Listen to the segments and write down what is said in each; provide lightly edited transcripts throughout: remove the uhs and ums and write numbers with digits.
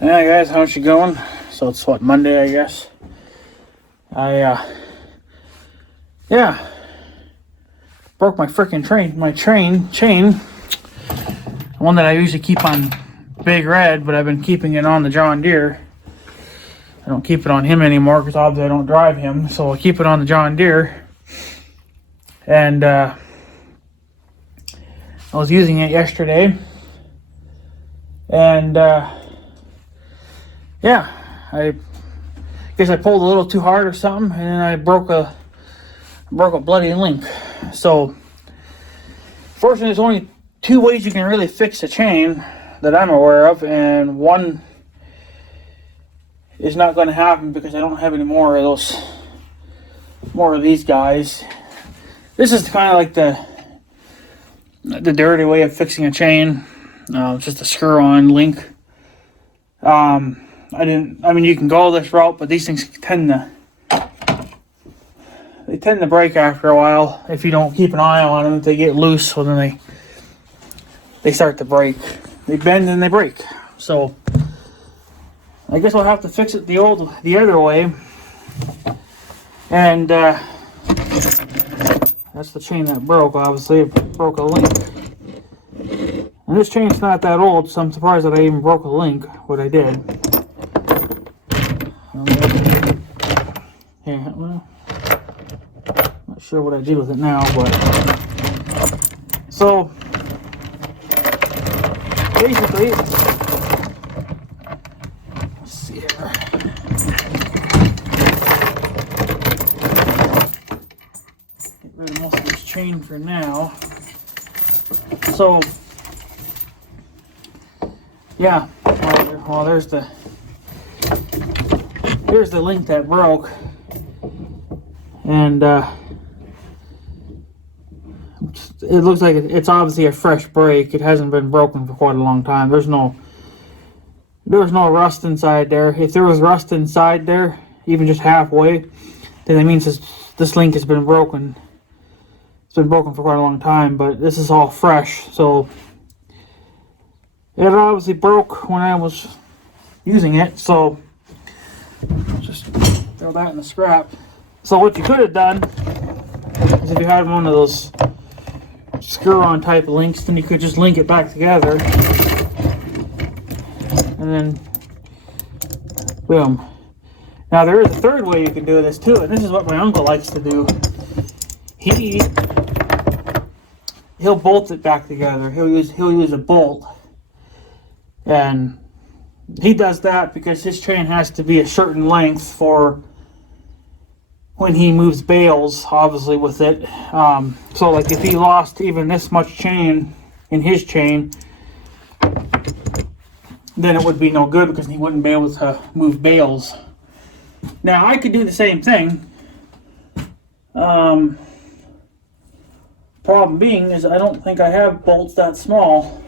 Hey guys, how's it going? So it's what, Monday, I guess. Yeah, broke my freaking chain. One that I usually keep on Big Red, but I've been keeping it on the John Deere. I don't keep it on him anymore because obviously I don't drive him, so I keep it on the John Deere. And I was using it yesterday, and yeah, I guess I pulled a little too hard or something, and then I broke a bloody link. So fortunately, there's only two ways you can really fix a chain that I'm aware of, and one is not going to happen because I don't have any more of these guys. This is kind of like the dirty way of fixing a chain. Just a screw-on link. You can go this route, but these things tend to break after a while if you don't keep an eye on them. If they get loose, well then they start to break. They bend and they break. So I guess I'll have to fix it the other way. And that's the chain that broke. Obviously, it broke a link. And this chain's not that old, so I'm surprised that I even broke a link. What I did. Yeah, well, not sure what I did with it now, but so basically, let's see here. Get rid of most of this chain for now. So yeah, well there's the link that broke, and it looks like it's obviously a fresh break. It hasn't been broken for quite a long time. There was no rust inside there. If there was rust inside there, even just halfway, then that means this link has been broken. It's been broken for quite a long time, but this is all fresh, so it obviously broke when I was using it, so just throw that in the scrap. So what you could have done is if you had one of those screw-on type links, then you could just link it back together, and then boom. Now there is a third way you can do this too, and this is what my uncle likes to do. He'll bolt it back together. He'll use a bolt, and he does that because his chain has to be a certain length for when he moves bales, obviously, with it. So like if he lost even this much chain in his chain, then it would be no good because he wouldn't be able to move bales. Now I could do the same thing. Problem being is I don't think I have bolts that small.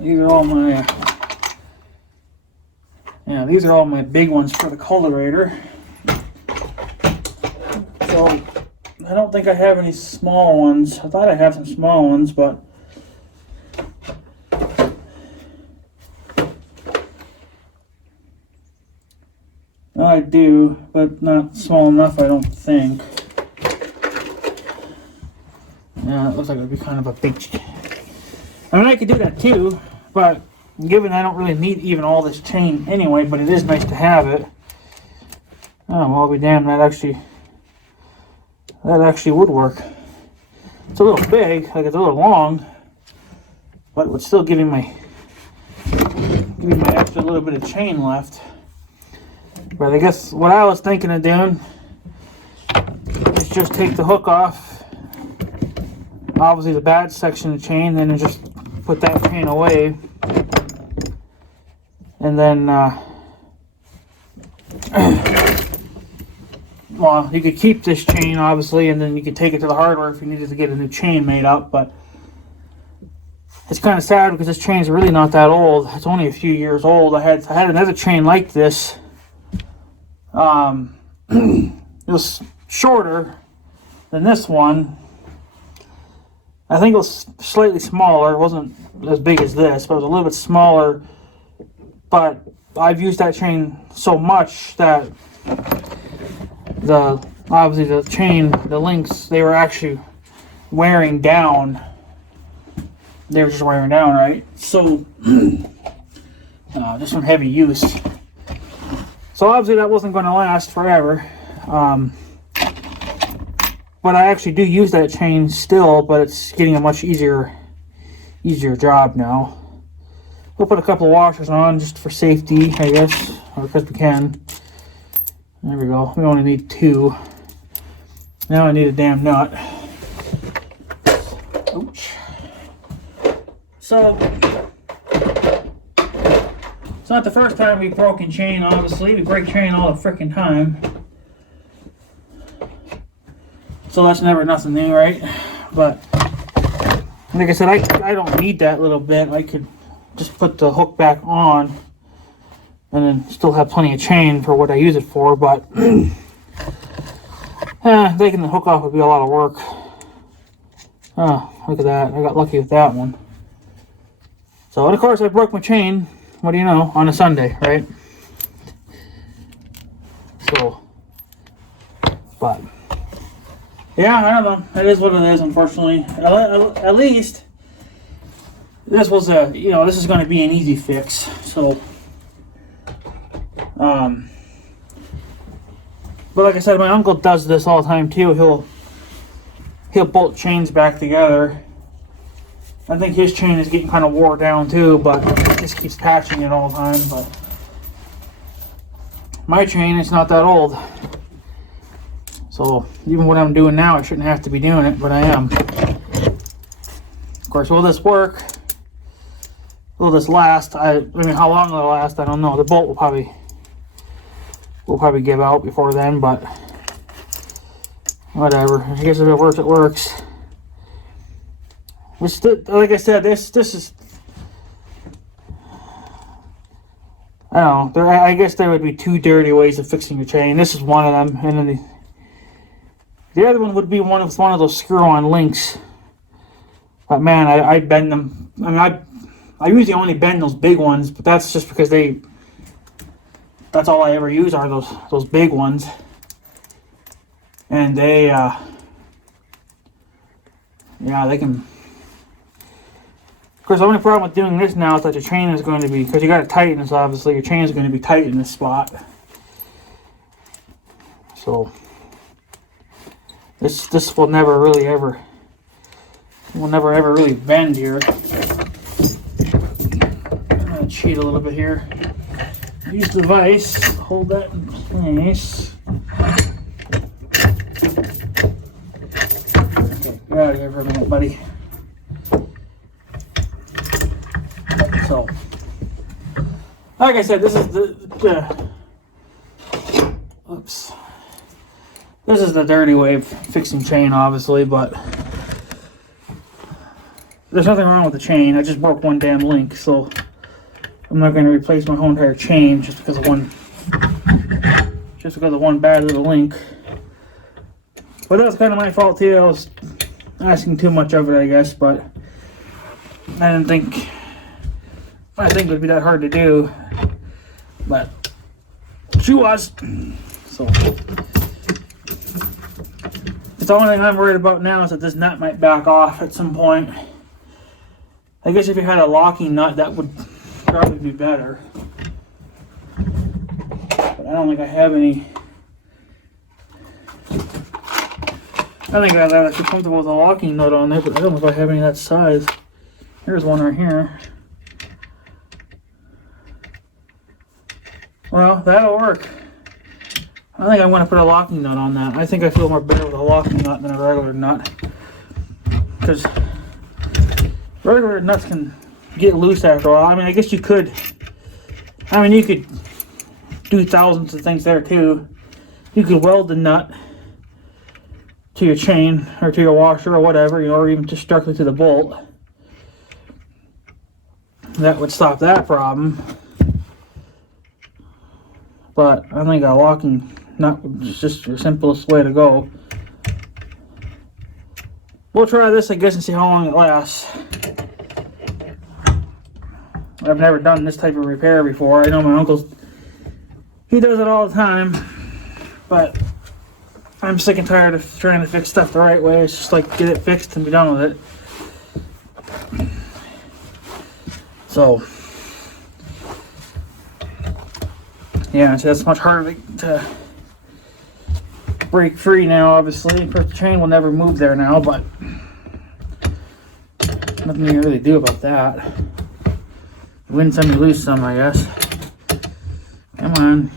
These are all my big ones for the cultivator. So I don't think I have any small ones. I thought I had some small ones, but I do, but not small enough, I don't think. Yeah, it looks like it would be kind of a big. I mean, I could do that too, but given I don't really need even all this chain anyway, but it is nice to have it. Oh, well, I'll be damned, that actually would work. It's a little big, like it's a little long, but it would still give me my extra little bit of chain left. But I guess what I was thinking of doing is just take the hook off, obviously the bad section of the chain, then just put that chain away, and then well, you could keep this chain obviously, and then you could take it to the hardware if you needed to get a new chain made up. But it's kind of sad because this chain is really not that old. It's only a few years old. I had another chain like this. It was shorter than this one, I think it was slightly smaller. It wasn't as big as this, but it was a little bit smaller. But I've used that chain so much that obviously the chain, the links, they were actually wearing down. They were just wearing down, right? So just from heavy use. So obviously that wasn't going to last forever. But I actually do use that chain still, but it's getting a much easier job now. We'll put a couple of washers on just for safety, I guess, or because we can. There we go. We only need 2. Now I need a damn nut. Ouch. So, it's not the first time we've broken chain, obviously. We break chain all the freaking time. So that's never nothing new, right? But, like I said, I don't need that little bit. I could just put the hook back on and then still have plenty of chain for what I use it for, but taking the hook off would be a lot of work. Oh, look at that. I got lucky with that one. So, and of course, I broke my chain, what do you know, on a Sunday, right? So, but, yeah, I don't know. It is what it is, unfortunately. At least, this was this is going to be an easy fix. So, but like I said, my uncle does this all the time too. He'll bolt chains back together. I think his chain is getting kind of wore down too, but he just keeps patching it all the time. But my chain is not that old. So even what I'm doing now, I shouldn't have to be doing it, but I am. Of course, will this work? Will this last? I mean, how long it'll last, I don't know. The bolt will probably give out before then, but whatever. I guess if it works, it works. Like I said, this is, I don't know. I guess there would be 2 dirty ways of fixing your chain. This is one of them, and then the other one would be one of those screw-on links. But man, I bend them. I mean, I usually only bend those big ones, but that's just because that's all I ever use are those big ones. And they can. Of course, the only problem with doing this now is that your chain is going to be, because you got to tighten this, obviously, your chain is going to be tight in this spot. So, this will never really ever really bend here. I'm going to cheat a little bit here. Use the vise, hold that in place. Okay, get out of here for a minute, buddy. So, like I said, this is oops. This is the dirty way of fixing chain, obviously, but there's nothing wrong with the chain. I just broke one damn link, so I'm not going to replace my whole entire chain just because of one bad little link. But that's kind of my fault too. I was asking too much of it, I guess, but I didn't think it would be that hard to do. But she was. So the only thing I'm worried about now is that this nut might back off at some point. I guess if you had a locking nut, that would probably be better. But I don't think I have any. I think I'm actually comfortable with a locking nut on there, but I don't know if I have any of that size. Here's one right here. Well, that'll work. I think I'm going to put a locking nut on that. I think I feel more better with a locking nut than a regular nut. Because regular nuts can get loose after a while. I mean, I guess you could. I mean, you could do thousands of things there too. You could weld the nut to your chain or to your washer or whatever, or even just directly to the bolt. That would stop that problem. But I think a locking nut is just the simplest way to go. we'll try this, I guess, and see how long it lasts. I've never done this type of repair before. I know my uncle's, he does it all the time, but I'm sick and tired of trying to fix stuff the right way. It's just like get it fixed and be done with it. So, yeah, so that's much harder to break free now, obviously. Of course, the chain will never move there now, but nothing you can really do about that. You win some, you lose some, I guess. Come on.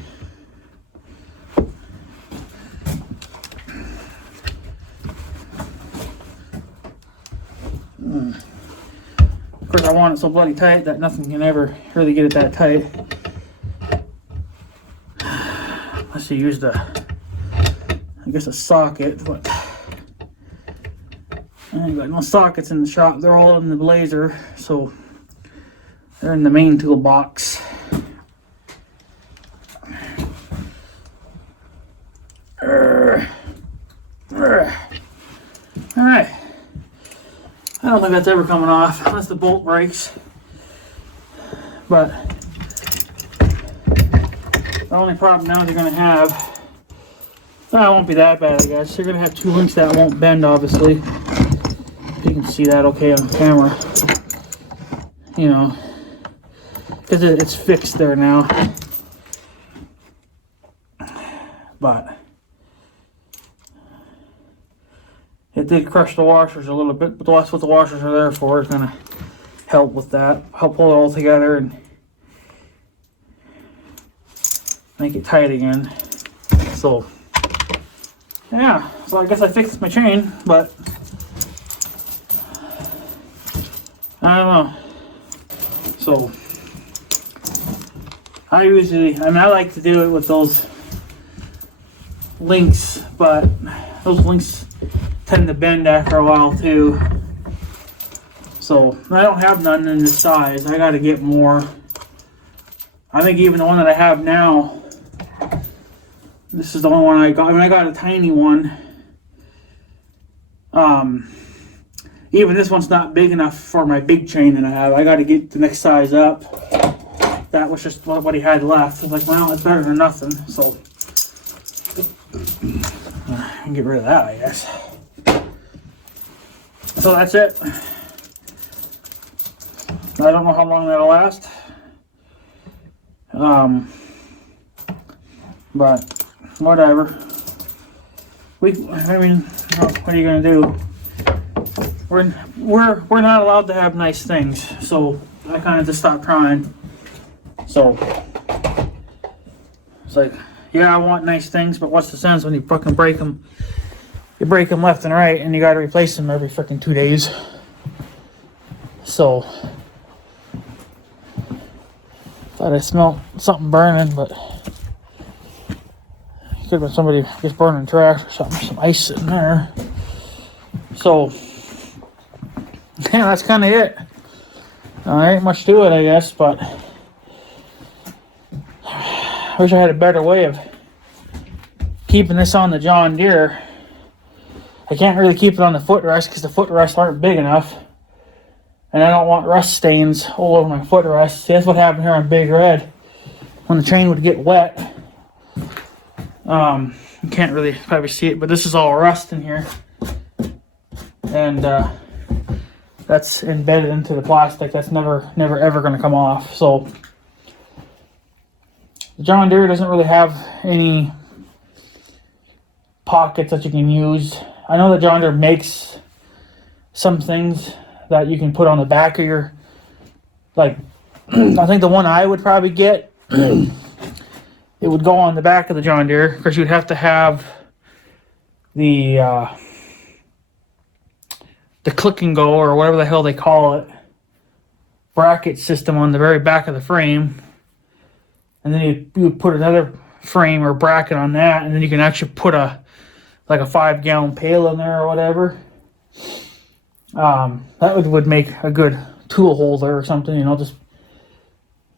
Of course, I want it so bloody tight that nothing can ever really get it that tight. Unless you use I guess a socket, but I ain't got no sockets in the shop. They're all in the Blazer, so they're in the main toolbox. Alright. I don't think that's ever coming off unless the bolt breaks. But the only problem now is you're going to have, well, it won't be that bad, I guess. You're going to have two links that won't bend, obviously. You can see that okay on camera. You know, because it's fixed there now. But it did crush the washers a little bit, but that's what the washers are there for. It's going to help with that. Help pull it all together and make it tight again. So, yeah. So I guess I fixed my chain, but I don't know. So, I like to do it with those links, but those links tend to bend after a while too. So I don't have none in this size. I got to get more. I think even the one that I have now, this is the only one I got. I mean, I got a tiny one. Even this one's not big enough for my big chain that I have. I got to get the next size up. That was just what he had left. I was like, well, it's better than nothing. So I can get rid of that, I guess. So that's it. I don't know how long that'll last. But whatever. I mean, what are you gonna do? We're not allowed to have nice things, so I kind of just stopped trying. So it's like, yeah, I want nice things, but what's the sense when you fucking break them? You break them left and right, and you got to replace them every freaking 2 days. So thought I smelled something burning, but could have been somebody just burning trash or something. Some ice sitting there. So yeah, that's kind of it. There ain't much to it, I guess, but I wish I had a better way of keeping this on the John Deere. I can't really keep it on the footrest because the footrests aren't big enough. And I don't want rust stains all over my footrest. See, that's what happened here on Big Red. When the chain would get wet. You can't really probably see it, but this is all rust in here. And that's embedded into the plastic. That's never ever going to come off. So the John Deere doesn't really have any pockets that you can use. I know that John Deere makes some things that you can put on the back of your, like, I think the one I would probably get, it would go on the back of the John Deere, because you'd have to have the click and go, or whatever the hell they call it, bracket system on the very back of the frame, and then you would put another frame or bracket on that, and then you can actually put a 5-gallon pail in there or whatever. That would make a good tool holder or something, you know. Just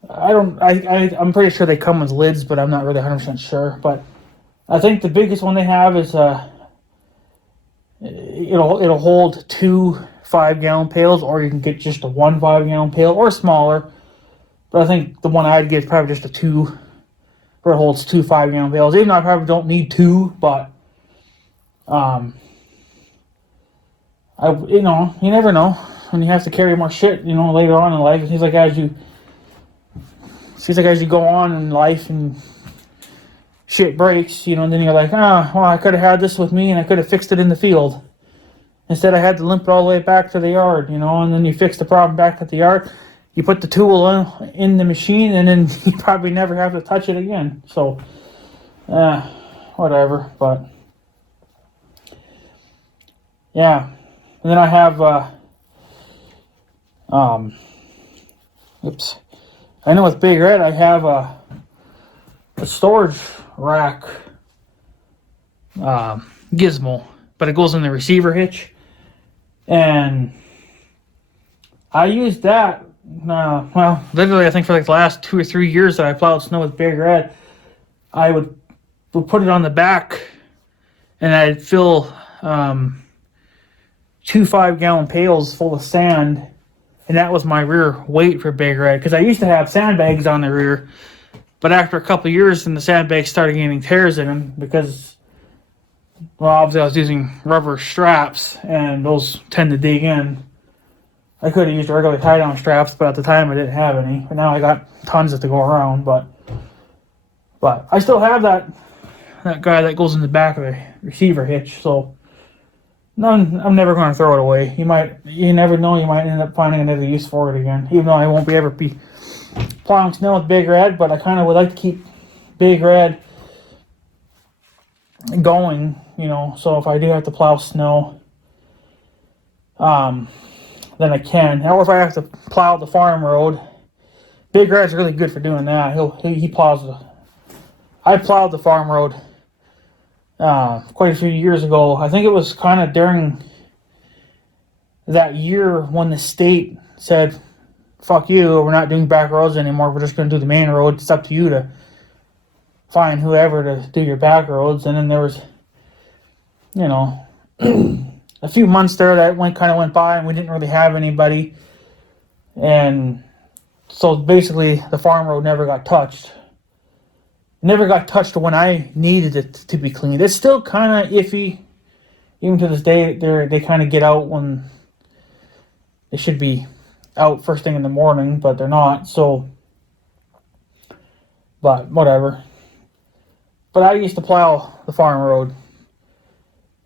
I'm pretty sure they come with lids, but I'm not really 100% sure. But I think the biggest one they have is it'll hold 2 5-gallon pails, or you can get just a 1 5-gallon pail or smaller. But I think the one I'd get is probably just a 2, where it holds 2 5-gallon pails. Even though I probably don't need 2, but you never know when you have to carry more shit, later on in life. It seems like as you go on in life and shit breaks, and then you're like, well, I could have had this with me and I could have fixed it in the field. Instead, I had to limp it all the way back to the yard, and then you fix the problem back at the yard. You put the tool in the machine, and then you probably never have to touch it again. So, whatever. But yeah, and then I have I know with Big Red I have a storage rack gizmo, but it goes in the receiver hitch, and I used that. Literally, I think for like the last 2 or 3 years that I plowed snow with Big Red, I would put it on the back, and I'd fill 2 5-gallon pails full of sand, and that was my rear weight for Big Red. Because I used to have sandbags on the rear, but after a couple of years, then the sandbags started getting tears in them because, well, obviously I was using rubber straps, and those tend to dig in. I could have used regular tie-down straps, but at the time I didn't have any. But now I got tons to go around. But I still have that guy that goes in the back of the receiver hitch. So I'm never going to throw it away. You never know. You might end up finding another use for it again. Even though I won't ever be plowing snow with Big Red, but I kind of would like to keep Big Red going. So if I do have to plow snow, then I can. Or if I have to plow the farm road, Big Red's really good for doing that. He plows I plowed the farm road quite a few years ago. I think it was kind of during that year when the state said, fuck you, we're not doing back roads anymore, we're just going to do the main road. It's up to you to find whoever to do your back roads. And then there was, a few months there that kind of went by, and we didn't really have anybody, and so basically the farm road never got touched. Never got touched when I needed it to be cleaned. It's still kind of iffy, even to this day. They kind of get out when they should be out first thing in the morning, but they're not. So, but whatever. But I used to plow the farm road,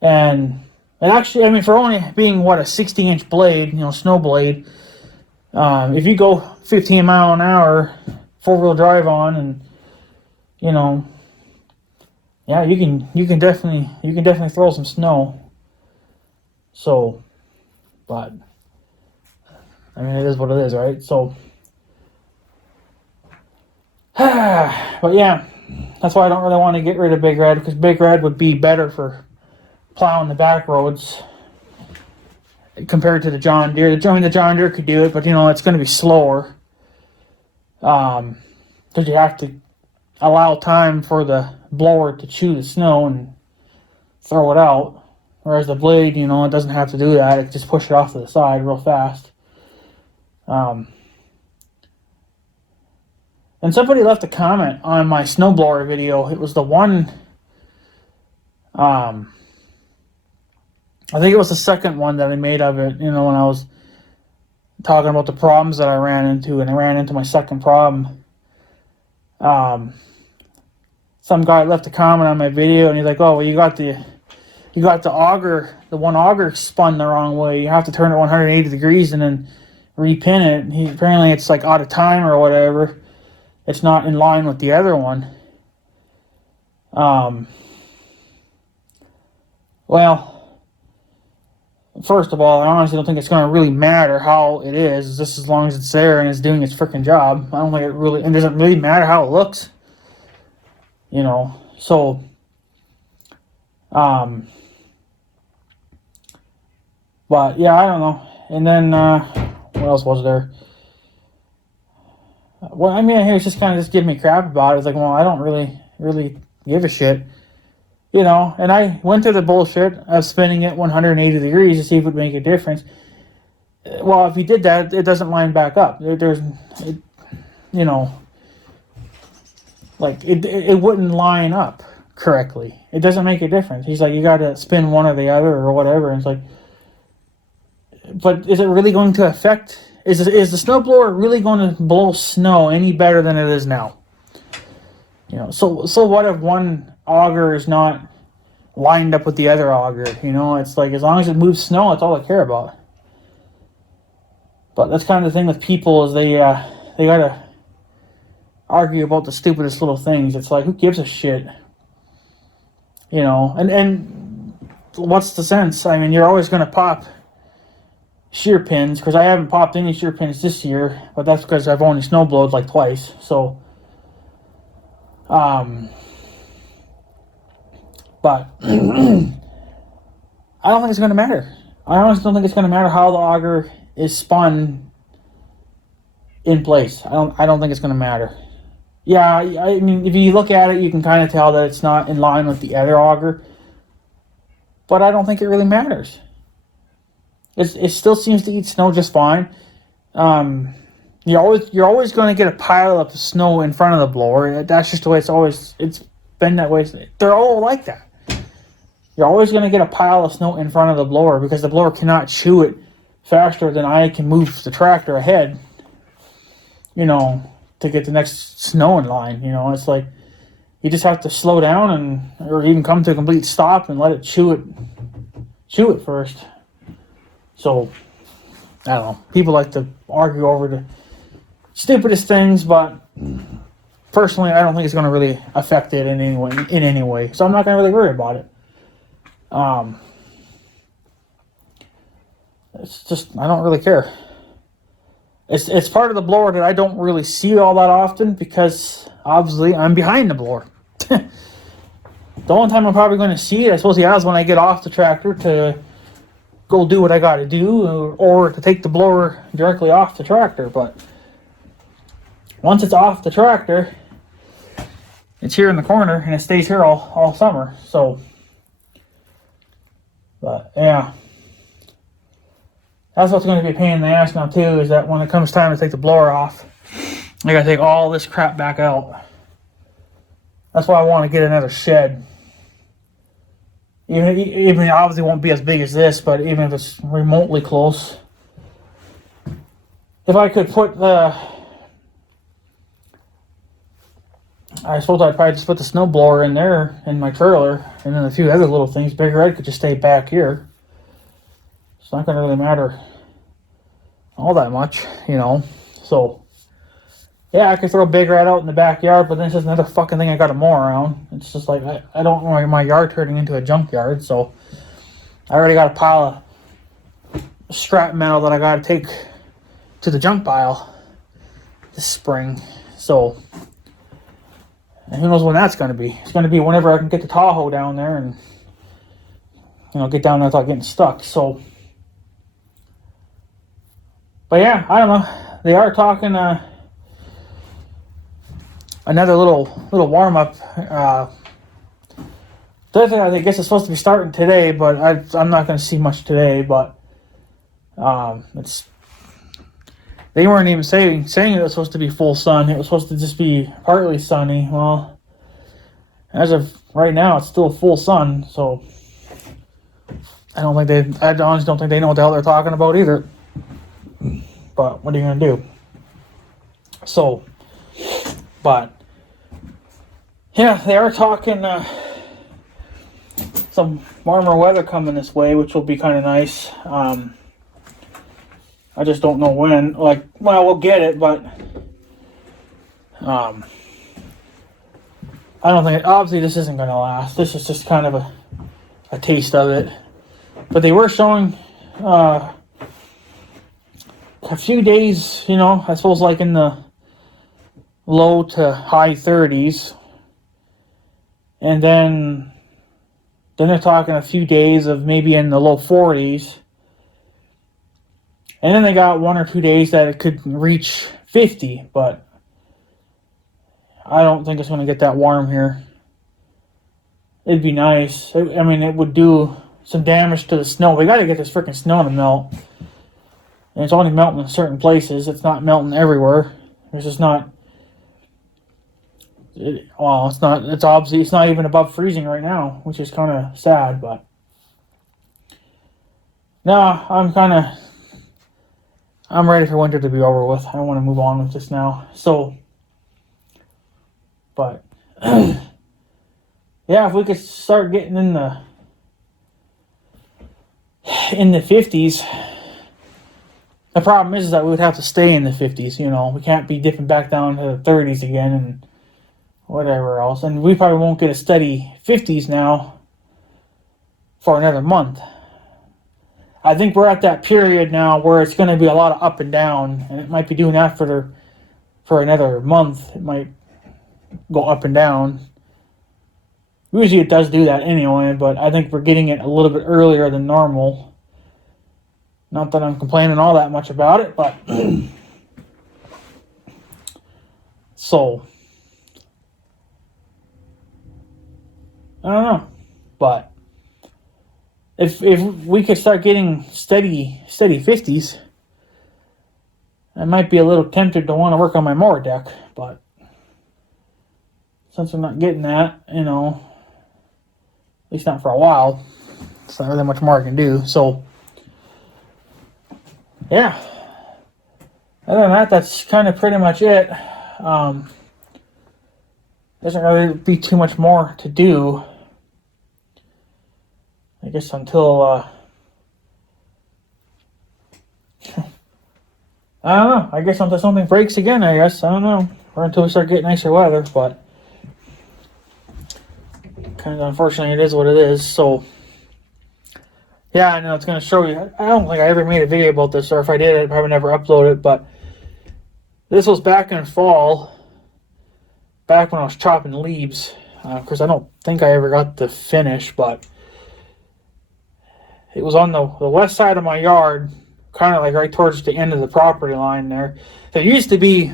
and actually, for only being, a 60-inch blade, snow blade, if you go 15 mile an hour, 4-wheel drive on, and, yeah, you can definitely throw some snow. So, but, it is what it is, right? So, but yeah, that's why I don't really want to get rid of Big Red, because Big Red would be better for plowing the back roads compared to the John Deere. The John Deere could do it, but it's going to be slower because you have to allow time for the blower to chew the snow and throw it out. Whereas the blade, it doesn't have to do that. It just push it off to the side real fast. And somebody left a comment on my snowblower video. It was the one. I think it was the second one that I made of it, when I was talking about the problems that I ran into, and I ran into my second problem. Some guy left a comment on my video, and he's like, oh, well, you got the auger, the one auger spun the wrong way. You have to turn it 180 degrees and then repin it. And apparently it's like out of time or whatever. It's not in line with the other one. Well, first of all, I honestly don't think it's going to really matter how it is, just as long as it's there and it's doing its freaking job. I don't think it doesn't really matter how it looks. So, but yeah, I don't know. And then, what else was there? Well, he was just kind of giving me crap about it. It's like, well, I don't really give a shit. You know, and I went through the bullshit of spinning it 180 degrees to see if it would make a difference. Well, if you did that, it doesn't line back up. You know, like it wouldn't line up correctly. It doesn't make a difference. He's like, you got to spin one or the other or whatever. And it's like, but is it really going to affect? Is the snowblower really going to blow snow any better than it is now? You know, so what if one auger is not lined up with the other auger? You know, it's like, as long as it moves snow, that's all I care about. But that's kind of the thing with people, is they gotta argue about the stupidest little things. It's like, who gives a shit? You know, and what's the sense? I mean, you're always gonna pop shear pins, because I haven't popped any shear pins this year, but that's because I've only snowblowed like twice. So, but I don't think it's gonna matter. I honestly don't think it's gonna matter how the auger is spun in place. I don't think it's gonna matter. Yeah, I mean, if you look at it, you can kind of tell that it's not in line with the other auger, but I don't think it really matters. It still seems to eat snow just fine. You're always going to get a pile of snow in front of the blower. That's just the way it's been that way. They're all like that. You're always going to get a pile of snow in front of the blower, because the blower cannot chew it faster than I can move the tractor ahead, you know, to get the next snow in line. You know, it's like, you just have to slow down or even come to a complete stop and let it chew it first. So, I don't know. People like to argue over the stupidest things, but personally, I don't think it's going to really affect it in any way. So I'm not going to really worry about it. It's just, I don't really care. It's part of the blower that I don't really see all that often, because obviously I'm behind the blower. The only time I'm probably going to see it, I suppose, is when I get off the tractor to go do what I got to do, or to take the blower directly off the tractor. But once it's off the tractor, it's here in the corner, and it stays here all summer. So, but yeah, that's what's going to be a pain in the ass now too, is that when it comes time to take the blower off, I got to take all this crap back out. That's why I want to get another shed. Even it obviously won't be as big as this, but even if it's remotely close, if I could put I suppose I'd probably just put the snow blower in there in my trailer, and then a few other little things. Big Red could just stay back here. It's not going to really matter all that much, you know. So, yeah, I could throw Big Red out in the backyard, but then it's just another fucking thing I got to mow around. It's just like, I don't want my yard turning into a junkyard, so I already got a pile of scrap metal that I got to take to the junk pile this spring. So, and who knows when that's going to be. It's going to be whenever I can get the Tahoe down there and, you know, get down there without getting stuck. So, but yeah, I don't know. They are talking another little warm-up. The other thing, I guess it's supposed to be starting today, but I'm not going to see much today. But they weren't even saying it was supposed to be full sun. It was supposed to just be partly sunny. Well, as of right now, it's still full sun. So I honestly don't think they know what the hell they're talking about either. But what are you going to do? So, but yeah, they are talking some warmer weather coming this way, which will be kind of nice. I just don't know when. Like, well, we'll get it, but I don't think obviously this isn't going to last. This is just kind of a taste of it. But they were showing a few days, you know, I suppose like in the low to high 30s. And then they're talking a few days of maybe in the low 40s. And then they got 1 or 2 days that it could reach 50, but I don't think it's going to get that warm here. it'd be nice. I mean, it would do some damage to the snow. We got to get this freaking snow to melt. And it's only melting in certain places. It's not melting everywhere. It's just not. It's not. It's obviously it's not even above freezing right now, which is kind of sad. But no, I'm ready for winter to be over with. I want to move on with this now. So, but yeah, if we could start getting in the 50s. The problem is that we would have to stay in the 50s. You know, we can't be dipping back down to the 30s again and whatever else. And we probably won't get a steady 50s now for another month. I think we're at that period now where it's going to be a lot of up and down, and it might be doing that for another month. It might go up and down. Usually it does do that anyway, but I think we're getting it a little bit earlier than normal. Not that I'm complaining all that much about it, but so I don't know. But if we could start getting steady 50s, I might be a little tempted to want to work on my mower deck, but since I'm not getting that, you know, at least not for a while, it's not really much more I can do. So yeah, other than that, that's kind of pretty much it. Doesn't really be too much more to do, I guess, until I don't know. I guess until something breaks again, I guess. I don't know. Or until we start getting nicer weather, but kind of unfortunately it is what it is. So yeah, I know it's going to show you. I don't think I ever made a video about this, or if I did, I'd probably never upload it, but this was back in fall, back when I was chopping leaves. Of course, I don't think I ever got to finish, but it was on the west side of my yard, kind of like right towards the end of the property line there. There used to be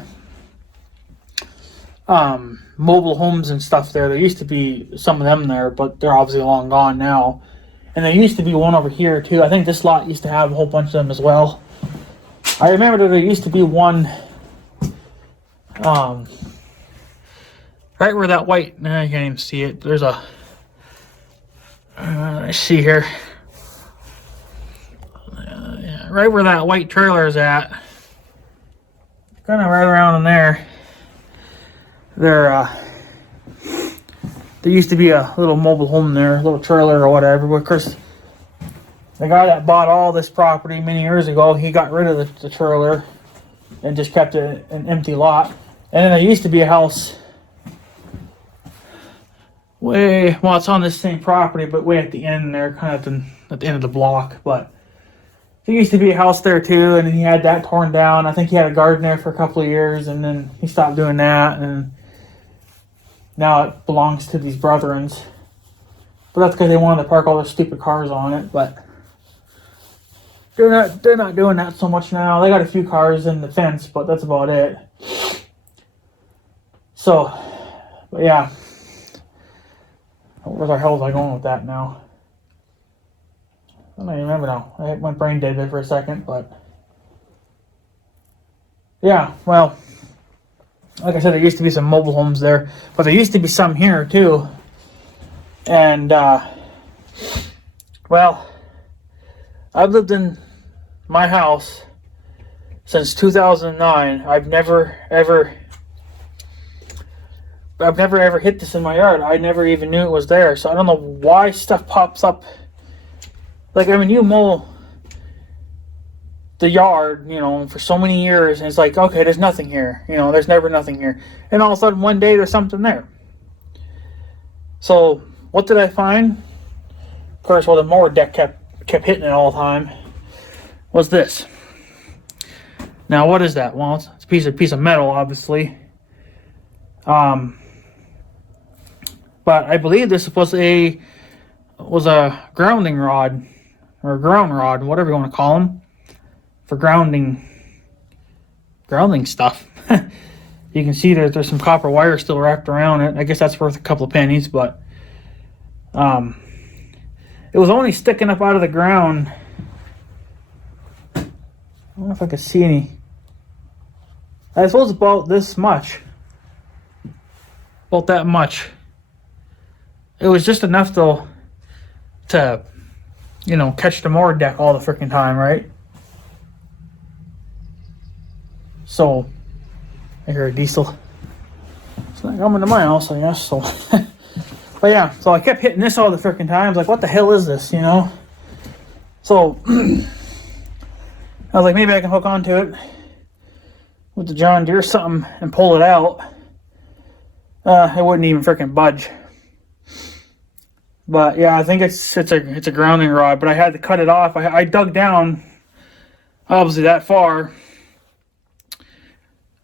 mobile homes and stuff there. There used to be some of them there, but they're obviously long gone now. And there used to be one over here too. I think this lot used to have a whole bunch of them as well. I remember that there used to be one right where that white, I can't even see it. There's a, I see here. Yeah, right where that white trailer is at. Kind of right around in there. There used to be a little mobile home there, a little trailer or whatever. But of course, the guy that bought all this property many years ago, he got rid of the trailer and just kept it an empty lot. And then there used to be a house it's on this same property, but way at the end there, kind of at the end of the block. But there used to be a house there too, and then he had that torn down. I think he had a garden there for a couple of years, and then he stopped doing that, and now it belongs to these brethrens. But that's because they wanted to park all their stupid cars on it. But they're not doing that so much now. They got a few cars in the fence, but that's about it. So, but yeah. Where the hell was I going with that now? I don't even remember now. I went brain dead there for a second, but yeah, well, like I said, there used to be some mobile homes there, but there used to be some here too. And well, I've lived in my house since 2009. I've never ever hit this in my yard. I never even knew it was there. So I don't know why stuff pops up. Like, I mean, you mow the yard, you know, for so many years, and it's like, okay, there's nothing here. You know, there's never nothing here. And all of a sudden, one day, there's something there. So, what did I find? Of course, well, the mower deck kept hitting it all the time. Was this. Now, what is that? Well, it's a piece of metal, obviously. But I believe this was a grounding rod, or a ground rod, whatever you want to call them, for grounding stuff. You can see there's some copper wire still wrapped around it. I guess that's worth a couple of pennies, but It was only sticking up out of the ground. I don't know if I could see any. I suppose about this much. About that much. It was just enough though to, catch the mower deck all the freaking time, right? So, I hear a diesel. It's not coming to my house, I guess, so. But yeah, so I kept hitting this all the freaking times. Like, what the hell is this, So, I was like, maybe I can hook onto it with the John Deere something and pull it out. It wouldn't even freaking budge. But yeah, I think it's a grounding rod. But I had to cut it off. I dug down, obviously that far,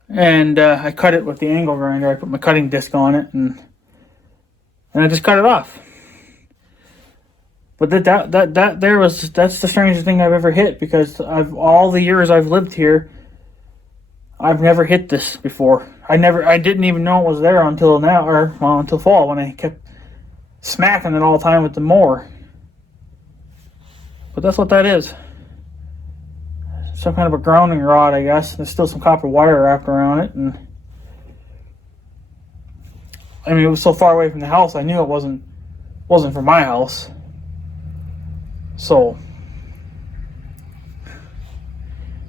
and I cut it with the angle grinder. I put my cutting disc on it, and I just cut it off. But that's the strangest thing I've ever hit, because all the years I've lived here, I've never hit this before. I didn't even know it was there until now, until fall, when I kept smacking it all the time with the mower. But that's what that is. Some kind of a grounding rod, I guess. There's still some copper wire wrapped around it, and I mean, it was so far away from the house, I knew it wasn't from my house. So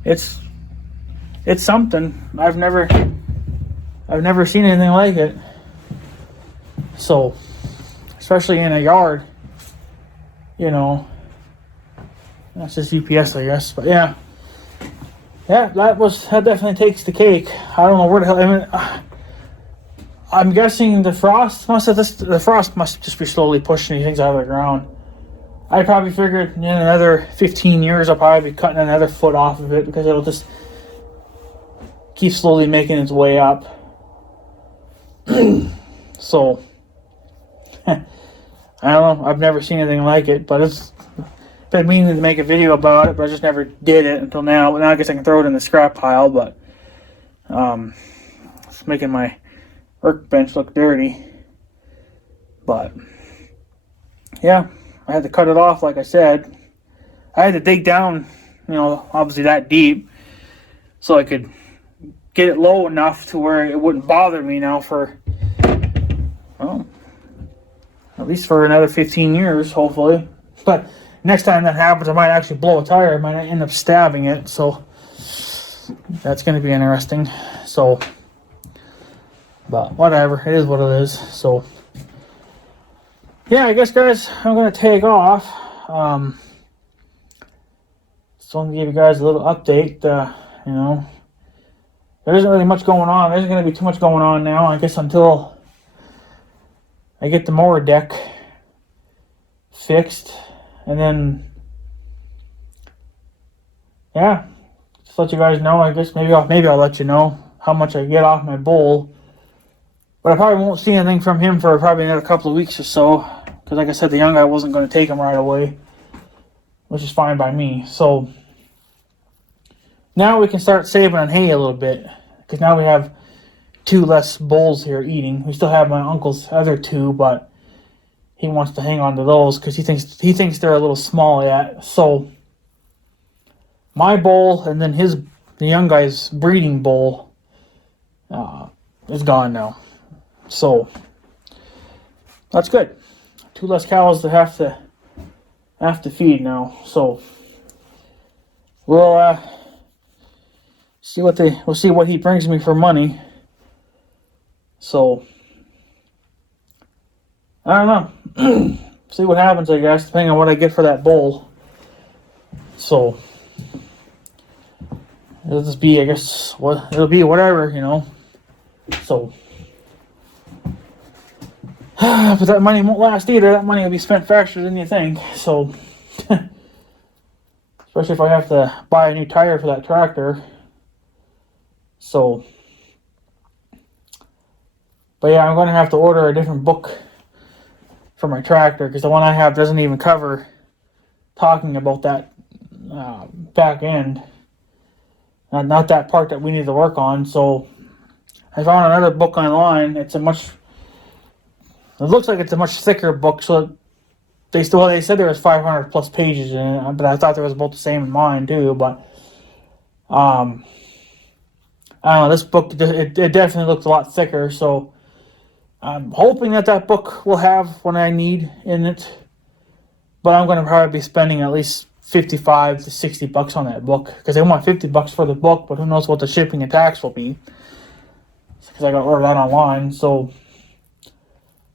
it's something. I've never seen anything like it. So, especially in a yard, that's just UPS, I guess. But yeah, that definitely takes the cake. I don't know where the hell. I mean, I'm guessing the frost must just be slowly pushing these things out of the ground. I probably figured in another 15 years I'll probably be cutting another foot off of it, because it'll just keep slowly making its way up. So, I don't know. I've never seen anything like it, but it's been meaning to make a video about it, but I just never did it until now. But now I guess I can throw it in the scrap pile, but it's making my workbench look dirty. But yeah, I had to cut it off, like I said. I had to dig down, obviously that deep, so I could get it low enough to where it wouldn't bother me now for, well, at least for another 15 years, hopefully. But next time that happens, I might actually blow a tire. I might end up stabbing it, so that's going to be interesting. So, but whatever, it is what it is. So, yeah, I guess, guys, I'm going to take off. So I'm going to give you guys a little update. There isn't really much going on. There isn't going to be too much going on now, I guess, until I get the mower deck fixed. And then, yeah, just let you guys know. I guess maybe I'll let you know how much I get off my bull. But I probably won't see anything from him for probably another couple of weeks or so. Because like I said, the young guy wasn't going to take him right away, which is fine by me. So now we can start saving on hay a little bit, because now we have 2 less bulls here eating. We still have my uncle's other 2, but he wants to hang on to those because he thinks they're a little small yet. So my bull and then the young guy's breeding bull is gone now. So that's good. 2 less cows to have to feed now. So we'll see what he brings me for money. So I don't know. See what happens, I guess, depending on what I get for that bull. So it'll just be, I guess, it'll be whatever, So, but that money won't last either. That money will be spent faster than you think. So, especially if I have to buy a new tire for that tractor. So, but yeah, I'm going to have to order a different book for my tractor, because the one I have doesn't even cover talking about that back end. Not that part that we need to work on. So I found another book online. It looks like it's a much thicker book, so they said there was 500 plus pages in it, but I thought there was about the same in mine too. But I don't know. This book it definitely looked a lot thicker, so I'm hoping that book will have what I need in it. But I'm going to probably be spending at least $55 to $60 on that book, because they want $50 for the book, but who knows what the shipping and tax will be, because I got to order that online. So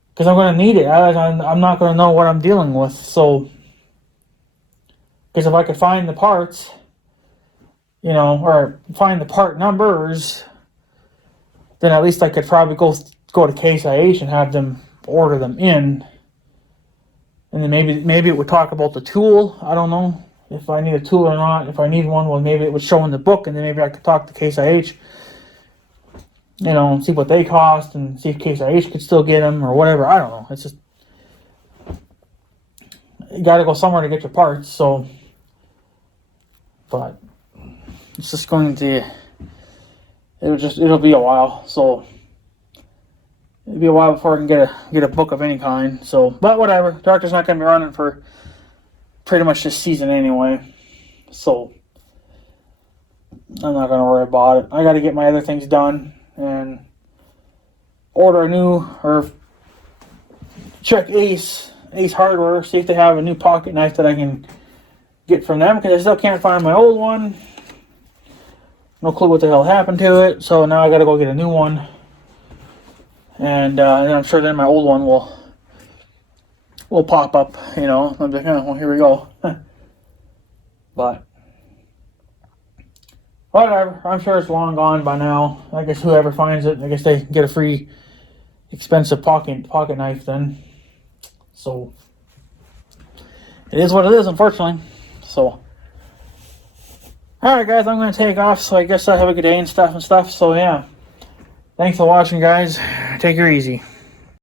because I'm going to need it, I'm not going to know what I'm dealing with. So because if I could find the parts, or find the part numbers, then at least I could probably go to Case IH and have them order them in. And then maybe it would talk about the tool. I don't know if I need a tool or not. If I need one, well, maybe it would show in the book, and then maybe I could talk to Case IH, and see what they cost, and see if Case IH could still get them or whatever. I don't know. It's just, you got to go somewhere to get your parts. So, but it's just going to, it'll be a while. So it'll be a while before I can get a book of any kind. So, but whatever. Tractor's not going to be running for pretty much this season anyway. So I'm not going to worry about it. I got to get my other things done and order or check Ace Hardware, see if they have a new pocket knife that I can get from them, because I still can't find my old one. No clue what the hell happened to it. So now I got to go get a new one. And I'm sure then my old one will pop up, I'll be like, oh, well, here we go. But whatever, I'm sure it's long gone by now. I guess whoever finds it, I guess they get a free expensive pocket knife then. So it is what it is, unfortunately. So alright guys, I'm going to take off, so I guess I have a good day and stuff. So yeah, thanks for watching guys. Take her easy.